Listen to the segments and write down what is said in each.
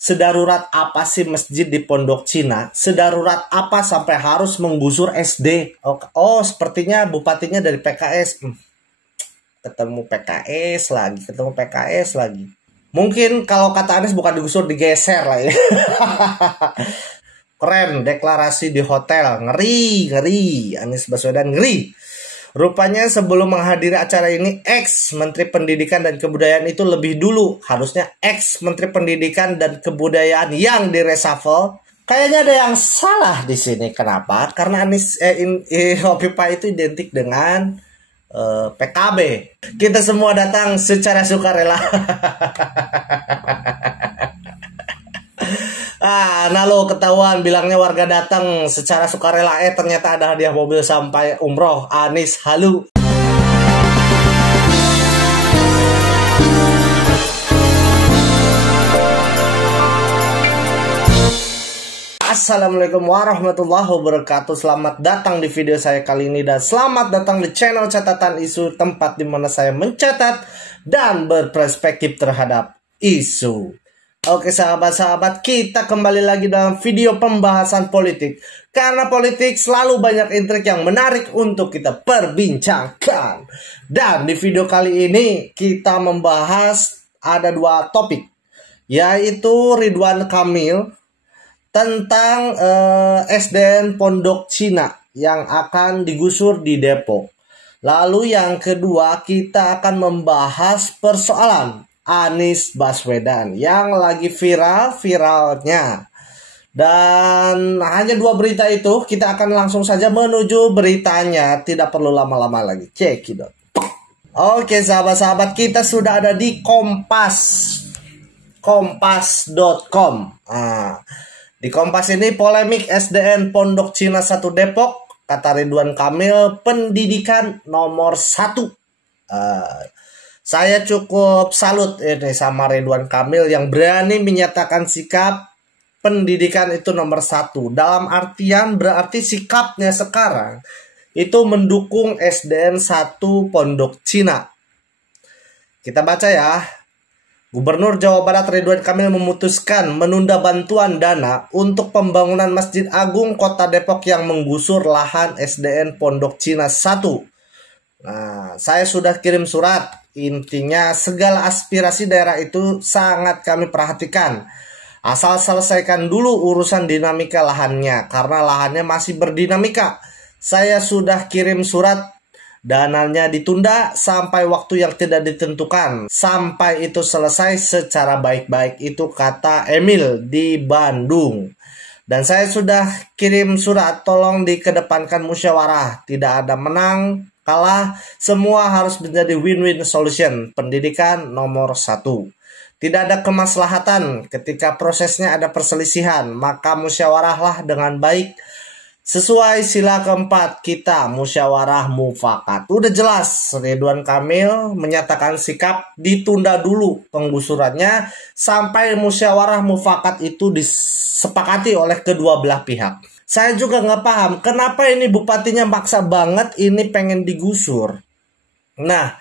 Sedarurat apa sih masjid di Pondok Cina? Sedarurat apa sampai harus menggusur SD? Oh, sepertinya bupatinya dari PKS. Ketemu PKS lagi. Mungkin kalau kata Anies bukan digusur, digeser lah ya. Keren, deklarasi di hotel. Ngeri. Anies Baswedan ngeri. Rupanya sebelum menghadiri acara ini, ex-Menteri Pendidikan dan Kebudayaan itu lebih dulu. Harusnya ex-Menteri Pendidikan dan Kebudayaan yang direshuffle. Kayaknya ada yang salah di sini. Kenapa? Karena Anies Hopipa itu identik dengan PKB. Kita semua datang secara sukarela. Nah lo ketahuan bilangnya warga datang secara sukarela, ternyata ada hadiah mobil sampai umroh. Anies halu. Assalamualaikum warahmatullahi wabarakatuh. Selamat datang di video saya kali ini dan selamat datang di channel catatan isu, tempat di mana saya mencatat dan berperspektif terhadap isu. Oke sahabat-sahabat, kita kembali lagi dalam video pembahasan politik. Karena politik selalu banyak intrik yang menarik untuk kita perbincangkan. Dan di video kali ini kita membahas ada dua topik, yaitu Ridwan Kamil tentang SDN Pondok Cina yang akan digusur di Depok. Lalu yang kedua kita akan membahas persoalan Anies Baswedan yang lagi viral-viralnya. Dan hanya dua berita itu, kita akan langsung saja menuju beritanya. Tidak perlu lama-lama lagi. Cekidot. Oke sahabat-sahabat, kita sudah ada di kompas.com. Di Kompas ini polemik SDN Pondok Cina 1 Depok, kata Ridwan Kamil, pendidikan nomor 1. Saya cukup salut ini sama Ridwan Kamil yang berani menyatakan sikap pendidikan itu nomor 1. Dalam artian berarti sikapnya sekarang itu mendukung SDN 1 Pondok Cina. Kita baca ya. Gubernur Jawa Barat Ridwan Kamil memutuskan menunda bantuan dana untuk pembangunan Masjid Agung Kota Depok yang menggusur lahan SDN Pondok Cina 1. Nah, saya sudah kirim surat. Intinya segala aspirasi daerah itu sangat kami perhatikan. Asal selesaikan dulu urusan dinamika lahannya, karena lahannya masih berdinamika. Saya sudah kirim surat. Dananya ditunda sampai waktu yang tidak ditentukan. Sampai itu selesai secara baik-baik, itu kata Emil di Bandung. Dan saya sudah kirim surat, tolong dikedepankan musyawarah. Tidak ada menang, kalah, semua harus menjadi win-win solution. Pendidikan nomor 1. Tidak ada kemaslahatan ketika prosesnya ada perselisihan, maka musyawarahlah dengan baik. Sesuai sila keempat kita, musyawarah mufakat. Udah jelas, Ridwan Kamil menyatakan sikap ditunda dulu penggusurannya sampai musyawarah mufakat itu disepakati oleh kedua belah pihak. Saya juga nggak paham kenapa ini bupatinya maksa banget ini pengen digusur. Nah,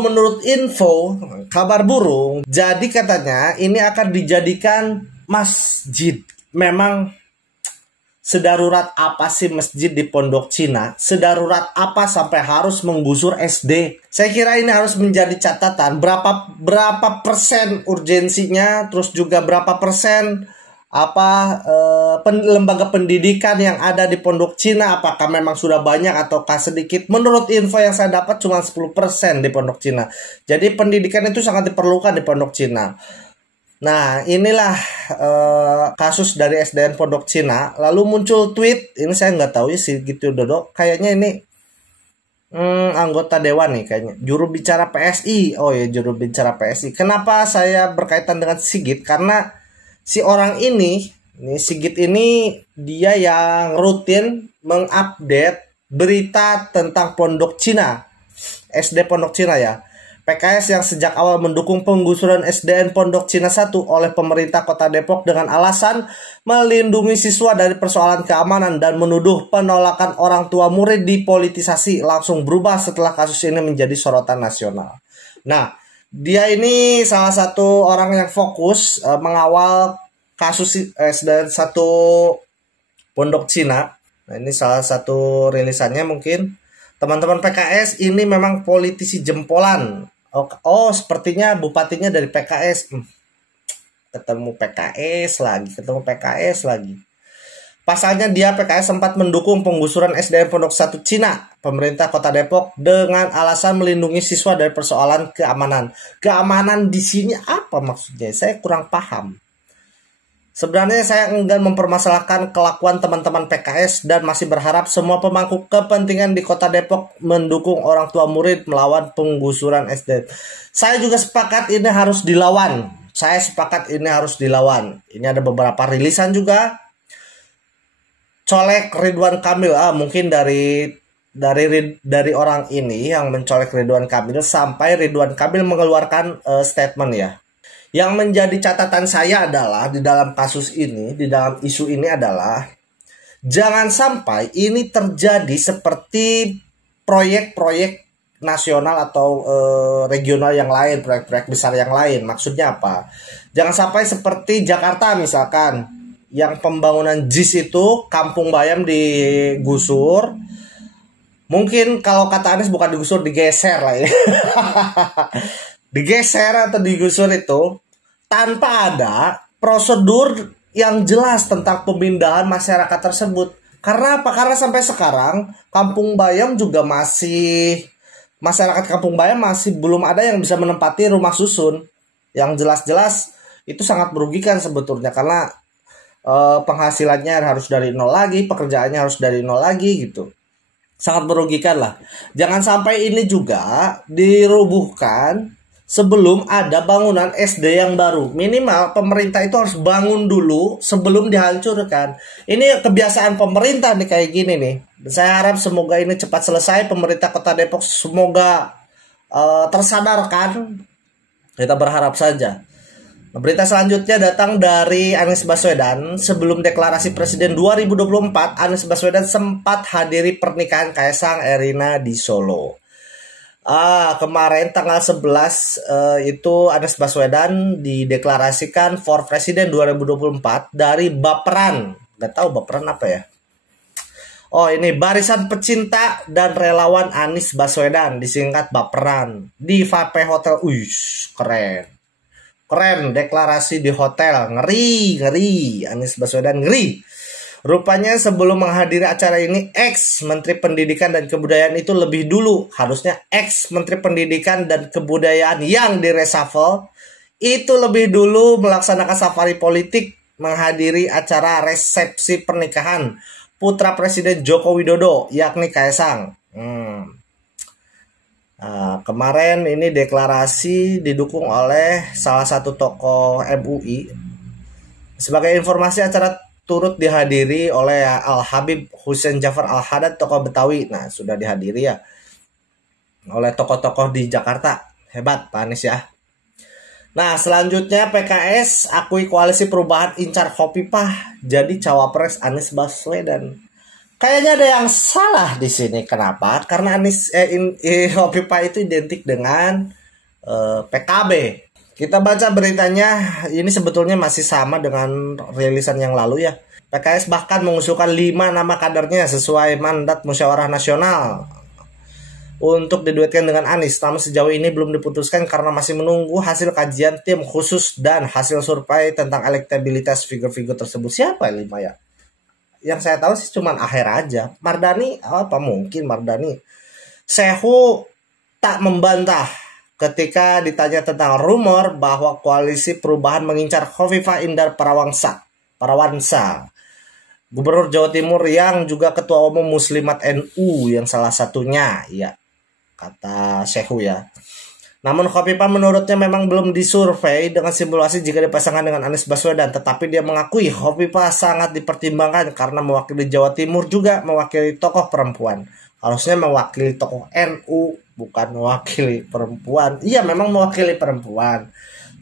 menurut info kabar burung, jadi katanya ini akan dijadikan masjid. Memang sedarurat apa sih masjid di Pondok Cina? Sedarurat apa sampai harus menggusur SD? Saya kira ini harus menjadi catatan. Berapa persen urgensinya, terus juga berapa persen lembaga pendidikan yang ada di Pondok Cina, apakah memang sudah banyak ataukah sedikit? Menurut info yang saya dapat cuma 10% di Pondok Cina. Jadi pendidikan itu sangat diperlukan di Pondok Cina. Nah, inilah kasus dari SDN Pondok Cina. Lalu muncul tweet, ini saya nggak tahu ya Sigit Widodo, kayaknya ini anggota dewan nih kayaknya, juru bicara PSI. Oh ya, juru bicara PSI. Kenapa saya berkaitan dengan Sigit? Karena si orang ini Sigit ini dia yang rutin mengupdate berita tentang Pondok Cina, SD Pondok Cina ya. PKS yang sejak awal mendukung penggusuran SDN Pondok Cina 1 oleh pemerintah Kota Depok dengan alasan melindungi siswa dari persoalan keamanan dan menuduh penolakan orang tua murid dipolitisasi langsung berubah setelah kasus ini menjadi sorotan nasional. Nah, Dia ini salah satu orang yang fokus mengawal kasus dari satu pondok Cina. Nah, ini salah satu rilisannya mungkin. Teman-teman PKS ini memang politisi jempolan. Sepertinya bupatinya dari PKS. Ketemu PKS lagi. Pasalnya dia PKS sempat mendukung penggusuran SDN Pondok 1 Cina, pemerintah Kota Depok dengan alasan melindungi siswa dari persoalan keamanan. Keamanan di sini apa maksudnya? Saya kurang paham. Sebenarnya saya enggan mempermasalahkan kelakuan teman-teman PKS dan masih berharap semua pemangku kepentingan di Kota Depok mendukung orang tua murid melawan penggusuran SDN. Saya juga sepakat ini harus dilawan. Ini ada beberapa rilisan juga. Colek Ridwan Kamil, mungkin dari orang ini yang mencolek Ridwan Kamil sampai Ridwan Kamil mengeluarkan statement ya. Yang menjadi catatan saya adalah di dalam kasus ini, di dalam isu ini adalah jangan sampai ini terjadi seperti proyek-proyek nasional atau regional yang lain, proyek-proyek besar yang lain. Maksudnya apa? Jangan sampai seperti Jakarta misalkan, yang pembangunan JIS itu Kampung Bayam digusur. Mungkin kalau kata Anies bukan digusur, digeser lah ya. Digeser atau digusur itu tanpa ada prosedur yang jelas tentang pemindahan masyarakat tersebut. Karena apa? Karena sampai sekarang Kampung Bayam juga masyarakat Kampung Bayam masih belum ada yang bisa menempati rumah susun. Yang jelas-jelas itu sangat merugikan sebetulnya, karena penghasilannya harus dari nol lagi, pekerjaannya harus dari nol lagi gitu. Sangat merugikan lah. Jangan sampai ini juga dirubuhkan sebelum ada bangunan SD yang baru. Minimal pemerintah itu harus bangun dulu sebelum dihancurkan. Ini kebiasaan pemerintah nih kayak gini nih. Saya harap semoga ini cepat selesai. Pemerintah Kota Depok semoga tersadarkan. Kita berharap saja. Berita selanjutnya datang dari Anies Baswedan. Sebelum deklarasi Presiden 2024, Anies Baswedan sempat hadiri pernikahan Kaisang Erina di Solo. Kemarin tanggal 11 itu Anies Baswedan dideklarasikan for Presiden 2024 dari Baperan. Gak tahu Baperan apa ya. Ini Barisan Pecinta dan Relawan Anies Baswedan, disingkat Baperan, di VP Hotel. Keren deklarasi di hotel. Ngeri Anies Baswedan ngeri. Rupanya sebelum menghadiri acara ini, ex-Menteri Pendidikan dan Kebudayaan itu lebih dulu, harusnya ex-Menteri Pendidikan dan Kebudayaan yang direshuffle itu lebih dulu melaksanakan safari politik menghadiri acara resepsi pernikahan putra Presiden Joko Widodo, yakni Kaisang. Kemarin ini deklarasi didukung oleh salah satu tokoh MUI. Sebagai informasi, acara turut dihadiri oleh Al-Habib Hussein Jafar Al-Haddad, tokoh Betawi. Nah, sudah dihadiri ya oleh tokoh-tokoh di Jakarta. Hebat Pak Anies ya. Nah, selanjutnya PKS akui koalisi perubahan incar Khofifah jadi cawapres Anies Baswedan. Kayaknya ada yang salah di sini. Kenapa? Karena Khofifah itu identik dengan PKB. Kita baca beritanya, ini sebetulnya masih sama dengan rilisan yang lalu ya. PKS bahkan mengusulkan 5 nama kadernya sesuai mandat musyawarah nasional untuk diduetkan dengan Anies. Namun sejauh ini belum diputuskan karena masih menunggu hasil kajian tim khusus dan hasil survei tentang elektabilitas figur-figur tersebut. Siapa 5 ya? Yang saya tahu sih cuma Aher aja. Mardani, apa mungkin Mardani? Sehu tak membantah ketika ditanya tentang rumor bahwa koalisi perubahan mengincar Khofifah Indar Parawansa, Gubernur Jawa Timur yang juga ketua umum Muslimat NU yang salah satunya, ya kata Sehu ya. Namun Khofifah menurutnya memang belum disurvei dengan simulasi jika dipasangkan dengan Anies Baswedan. Tetapi dia mengakui Khofifah sangat dipertimbangkan karena mewakili Jawa Timur juga mewakili tokoh perempuan. Harusnya mewakili tokoh NU, bukan mewakili perempuan. Iya memang mewakili perempuan.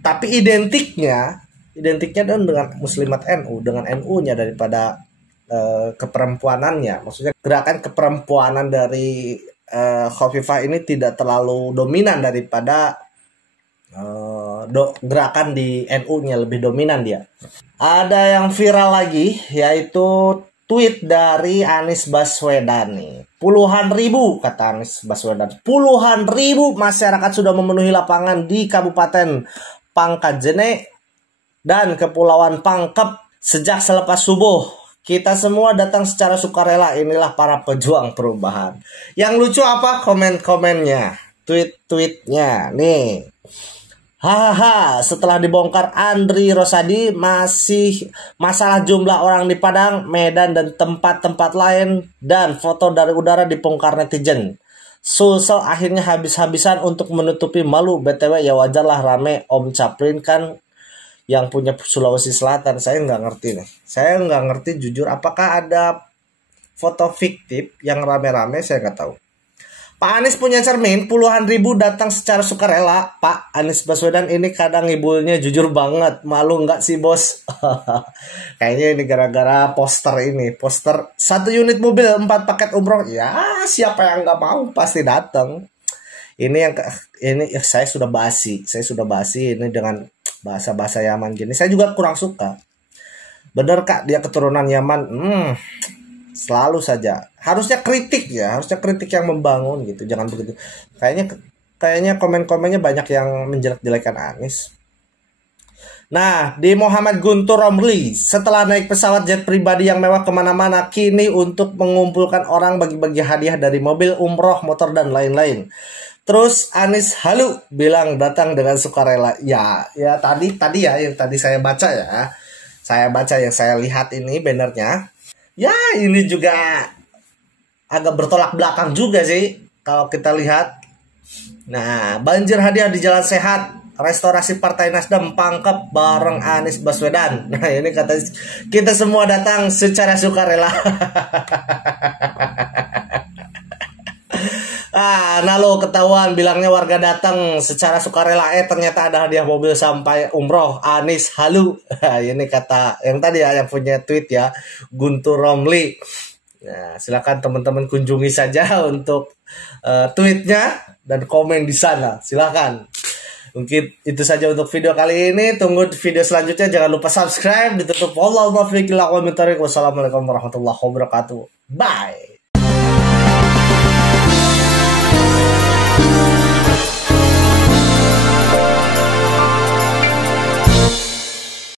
Tapi identiknya dengan Muslimat NU, dengan NU-nya daripada keperempuanannya. Maksudnya gerakan keperempuanan dari Khofifah ini tidak terlalu dominan daripada gerakan di NU-nya lebih dominan dia. Ada yang viral lagi, yaitu tweet dari Anies Baswedan nih. Puluhan ribu, kata Anies Baswedan, puluhan ribu masyarakat sudah memenuhi lapangan di Kabupaten Pangkajene dan Kepulauan Pangkep sejak selepas subuh. Kita semua datang secara sukarela, inilah para pejuang perubahan. Yang lucu apa komen-komennya, tweet-tweetnya nih. Hahaha, setelah dibongkar Andri Rosadi, masih masalah jumlah orang di Padang, Medan, dan tempat-tempat lain, dan foto dari udara dibongkar netizen. Sulsel akhirnya habis-habisan untuk menutupi malu. BTW ya wajarlah rame, Om Caplin kan yang punya Sulawesi Selatan. Saya nggak ngerti nih. Saya nggak ngerti jujur, apakah ada foto fiktif yang rame-rame, saya nggak tahu. Pak Anies punya cermin, puluhan ribu datang secara sukarela. Pak Anies Baswedan ini kadang ngibulnya jujur banget. Malu nggak sih bos? Kayaknya ini gara-gara poster ini. Poster 1 unit mobil 4 paket umroh. Ya siapa yang nggak mau pasti datang. Ini saya sudah basi. Saya sudah basi ini dengan bahasa-bahasa Yaman gini. Saya juga kurang suka. Bener kak dia keturunan Yaman? Selalu saja harusnya kritik ya, harusnya kritik yang membangun gitu, jangan begitu. Kayaknya komen-komennya banyak yang menjelek-jelekan Anies. Nah, di Muhammad Guntur Romli, setelah naik pesawat jet pribadi yang mewah kemana-mana, kini untuk mengumpulkan orang bagi-bagi hadiah dari mobil, umroh, motor, dan lain-lain. Terus Anies halu bilang datang dengan sukarela. Ya tadi ya yang tadi saya baca ya. Saya baca yang saya lihat ini bannernya. Ya ini juga agak bertolak belakang juga sih kalau kita lihat. Nah, banjir hadiah di Jalan Sehat, restorasi Partai Nasdem Pangkep bareng Anies Baswedan. Nah ini kata kita semua datang secara sukarela. Nah lo ketahuan bilangnya warga datang secara sukarela, ternyata ada hadiah mobil sampai umroh. Anies halu. Ini kata yang tadi ya, yang punya tweet ya, Guntur Romli. Nah silakan teman-teman kunjungi saja untuk tweetnya dan komen di sana. Silakan. Mungkin itu saja untuk video kali ini. Tunggu video selanjutnya. Jangan lupa subscribe. Ditutup. Wassalamualaikum warahmatullahi wabarakatuh. Bye.